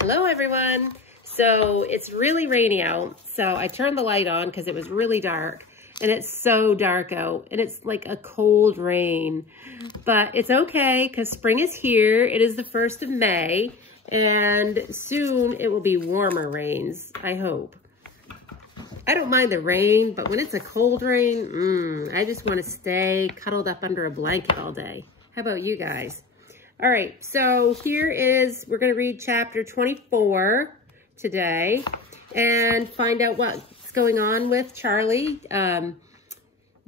Hello everyone. So it's really rainy out. So I turned the light on because it was really dark and it's so dark out and it's like a cold rain, but it's okay because spring is here. It is the 1st of May and soon it will be warmer rains, I hope. I don't mind the rain, but when it's a cold rain, I just want to stay cuddled up under a blanket all day. How about you guys? All right, so we're going to read chapter 24 today and find out what's going on with Charlie.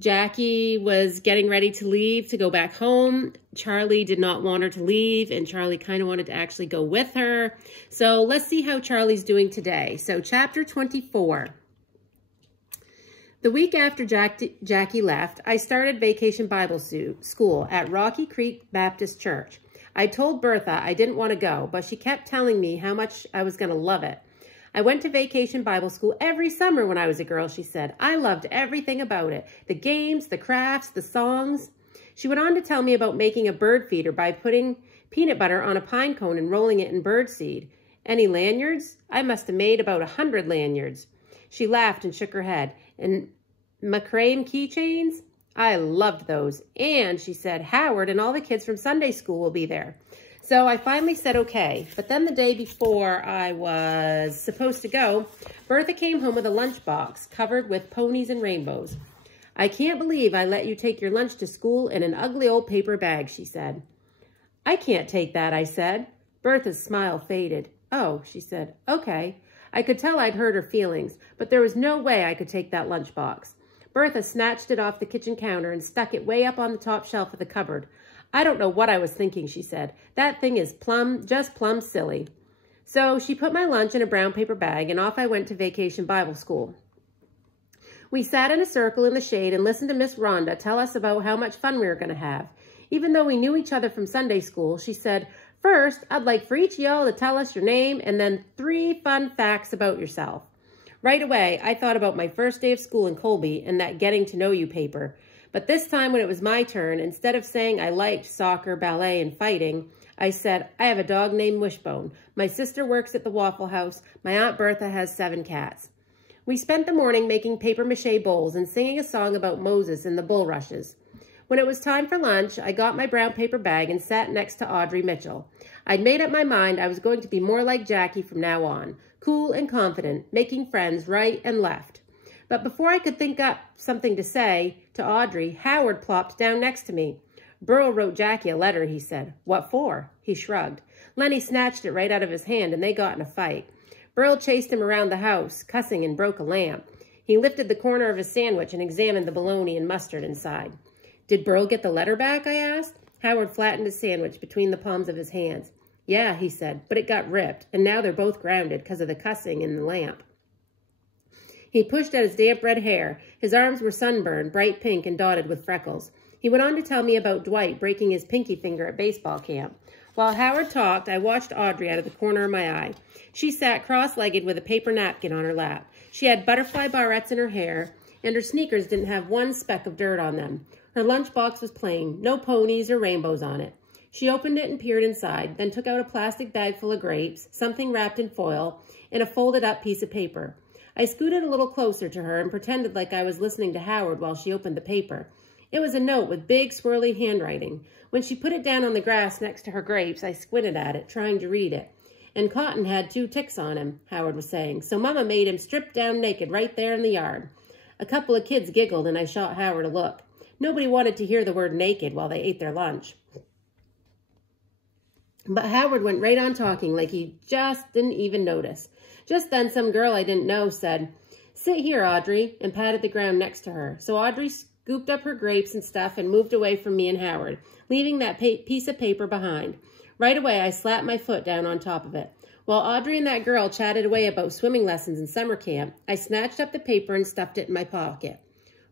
Jackie was getting ready to leave to go back home. Charlie did not want her to leave, and Charlie kind of wanted to actually go with her. So let's see how Charlie's doing today. So chapter 24. The week after Jackie left, I started Vacation Bible School at Rocky Creek Baptist Church. I told Bertha I didn't want to go, but she kept telling me how much I was going to love it. I went to Vacation Bible School every summer when I was a girl, she said. I loved everything about it. The games, the crafts, the songs. She went on to tell me about making a bird feeder by putting peanut butter on a pine cone and rolling it in bird seed. Any lanyards? I must have made about 100 lanyards. She laughed and shook her head. And macrame keychains? I loved those. And she said, Howard and all the kids from Sunday school will be there. So I finally said okay. But then the day before I was supposed to go, Bertha came home with a lunchbox covered with ponies and rainbows. I can't believe I let you take your lunch to school in an ugly old paper bag, she said. I can't take that, I said. Bertha's smile faded. Oh, she said, okay. I could tell I'd hurt her feelings, but there was no way I could take that lunchbox. Bertha snatched it off the kitchen counter and stuck it way up on the top shelf of the cupboard. I don't know what I was thinking, she said. That thing is just plumb silly. So she put my lunch in a brown paper bag and off I went to Vacation Bible School. We sat in a circle in the shade and listened to Miss Rhonda tell us about how much fun we were going to have. Even though we knew each other from Sunday school, she said, first, I'd like for each of y'all to tell us your name and then 3 fun facts about yourself. Right away, I thought about my first day of school in Colby and that getting to know you paper. But this time when it was my turn, instead of saying I liked soccer, ballet, and fighting, I said, I have a dog named Wishbone. My sister works at the Waffle House. My Aunt Bertha has 7 cats. We spent the morning making papier-mâché bowls and singing a song about Moses and the bulrushes. When it was time for lunch, I got my brown paper bag and sat next to Audrey Mitchell. I'd made up my mind I was going to be more like Jackie from now on, cool and confident, making friends right and left. But before I could think up something to say to Audrey, Howard plopped down next to me. Burl wrote Jackie a letter, he said. What for? He shrugged. Lenny snatched it right out of his hand and they got in a fight. Burl chased him around the house, cussing, and broke a lamp. He lifted the corner of his sandwich and examined the bologna and mustard inside. Did Burl get the letter back, I asked. Howard flattened his sandwich between the palms of his hands. Yeah, he said, but it got ripped, and now they're both grounded because of the cussing in the lamp. He pushed at his damp red hair. His arms were sunburned, bright pink and dotted with freckles. He went on to tell me about Dwight breaking his pinky finger at baseball camp. While Howard talked, I watched Audrey out of the corner of my eye. She sat cross-legged with a paper napkin on her lap. She had butterfly barrettes in her hair, and her sneakers didn't have one speck of dirt on them. Her lunchbox was plain, no ponies or rainbows on it. She opened it and peered inside, then took out a plastic bag full of grapes, something wrapped in foil, and a folded-up piece of paper. I scooted a little closer to her and pretended like I was listening to Howard while she opened the paper. It was a note with big, swirly handwriting. When she put it down on the grass next to her grapes, I squinted at it, trying to read it. And Cotton had 2 ticks on him, Howard was saying, so Mama made him strip down naked right there in the yard. A couple of kids giggled, and I shot Howard a look. Nobody wanted to hear the word naked while they ate their lunch. But Howard went right on talking like he just didn't even notice. Just then, some girl I didn't know said, sit here, Audrey, and patted the ground next to her. So Audrey scooped up her grapes and stuff and moved away from me and Howard, leaving that piece of paper behind. Right away, I slapped my foot down on top of it. While Audrey and that girl chatted away about swimming lessons and summer camp, I snatched up the paper and stuffed it in my pocket.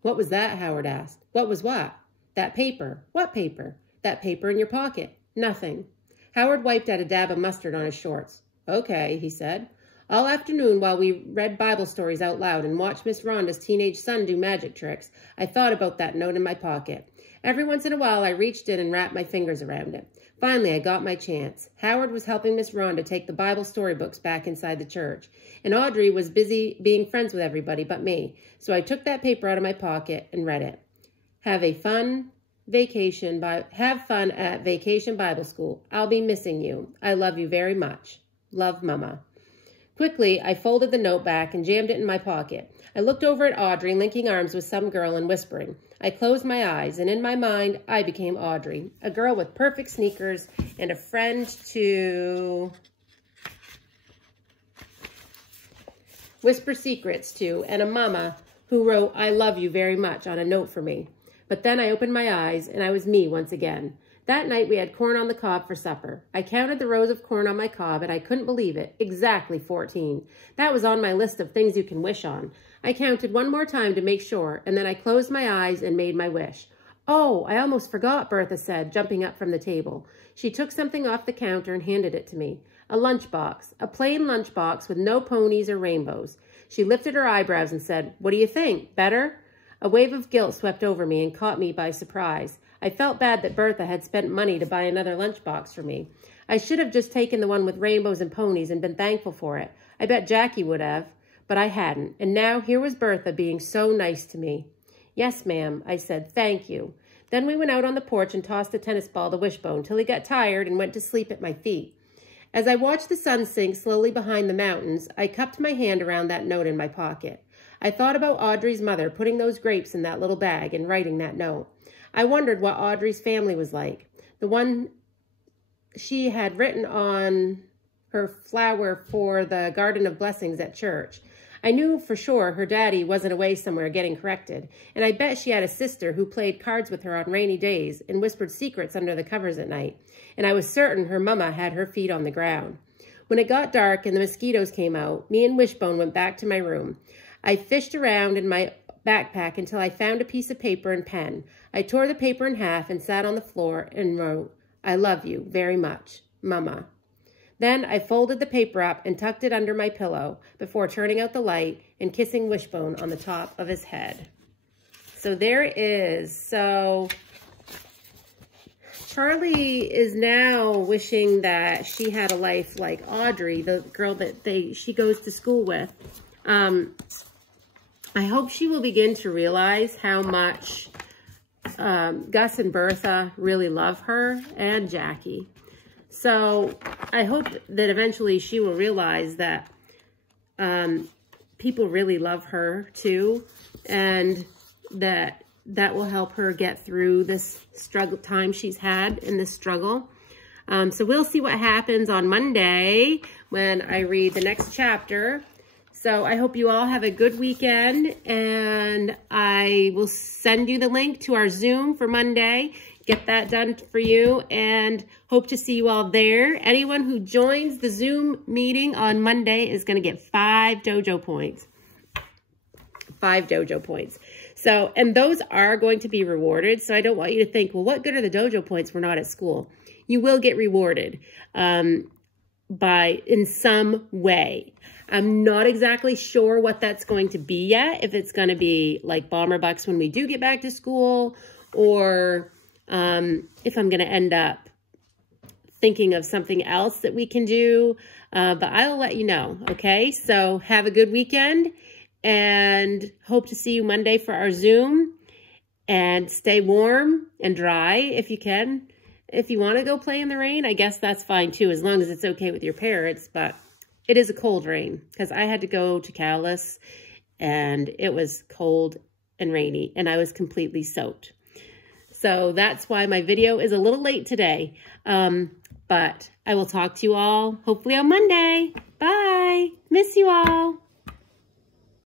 What was that? Howard asked. What was what? That paper. What paper? That paper in your pocket. Nothing. Howard wiped out a dab of mustard on his shorts. Okay, he said. All afternoon, while we read Bible stories out loud and watched Miss Rhonda's teenage son do magic tricks, I thought about that note in my pocket. Every once in a while, I reached in and wrapped my fingers around it. Finally, I got my chance. Howard was helping Miss Rhonda take the Bible storybooks back inside the church, and Audrey was busy being friends with everybody but me, so I took that paper out of my pocket and read it. Have fun at Vacation Bible School. I'll be missing you. I love you very much. Love, Mama. Quickly, I folded the note back and jammed it in my pocket. I looked over at Audrey, linking arms with some girl and whispering. I closed my eyes, and in my mind, I became Audrey, a girl with perfect sneakers and a friend to whisper secrets to, and a mama who wrote, I love you very much on a note for me. But then I opened my eyes, and I was me once again. That night, we had corn on the cob for supper. I counted the rows of corn on my cob, and I couldn't believe it. Exactly 14. That was on my list of things you can wish on. I counted one more time to make sure, and then I closed my eyes and made my wish. Oh, I almost forgot, Bertha said, jumping up from the table. She took something off the counter and handed it to me. A lunchbox, a plain lunchbox with no ponies or rainbows. She lifted her eyebrows and said, What do you think? Better? A wave of guilt swept over me and caught me by surprise. I felt bad that Bertha had spent money to buy another lunchbox for me. I should have just taken the one with rainbows and ponies and been thankful for it. I bet Jackie would have, but I hadn't. And now here was Bertha being so nice to me. Yes, ma'am, I said, thank you. Then we went out on the porch and tossed a tennis ball to Wishbone till he got tired and went to sleep at my feet. As I watched the sun sink slowly behind the mountains, I cupped my hand around that note in my pocket. I thought about Audrey's mother putting those grapes in that little bag and writing that note. I wondered what Audrey's family was like. The one she had written on her flower for the Garden of Blessings at church. I knew for sure her daddy wasn't away somewhere getting corrected, and I bet she had a sister who played cards with her on rainy days and whispered secrets under the covers at night, and I was certain her mama had her feet on the ground. When it got dark and the mosquitoes came out, me and Wishbone went back to my room. I fished around in my backpack until I found a piece of paper and pen. I tore the paper in half and sat on the floor and wrote, I love you very much, Mama. Then I folded the paper up and tucked it under my pillow before turning out the light and kissing Wishbone on the top of his head. So there it is. So Charlie is now wishing that she had a life like Audrey, the girl that she goes to school with. I hope she will begin to realize how much Gus and Bertha really love her, and Jackie. So I hope that eventually she will realize that people really love her too, and that will help her get through this struggle time she's had in this struggle. So we'll see what happens on Monday when I read the next chapter. So I hope you all have a good weekend, and I will send you the link to our Zoom for Monday. Get that done for you, and hope to see you all there. Anyone who joins the Zoom meeting on Monday is going to get 5 dojo points. 5 dojo points. So, and those are going to be rewarded. So I don't want you to think, well, what good are the dojo points? We're not at school. You will get rewarded in some way. I'm not exactly sure what that's going to be yet. If it's going to be like Bomber Bucks when we do get back to school, or if I'm going to end up thinking of something else that we can do. But I'll let you know, okay? So have a good weekend, and hope to see you Monday for our Zoom. And stay warm and dry if you can. If you want to go play in the rain, I guess that's fine too, as long as it's okay with your parents. But it is a cold rain, because I had to go to Cowlitz, and it was cold and rainy, and I was completely soaked. So that's why my video is a little late today. But I will talk to you all hopefully on Monday. Bye. Miss you all.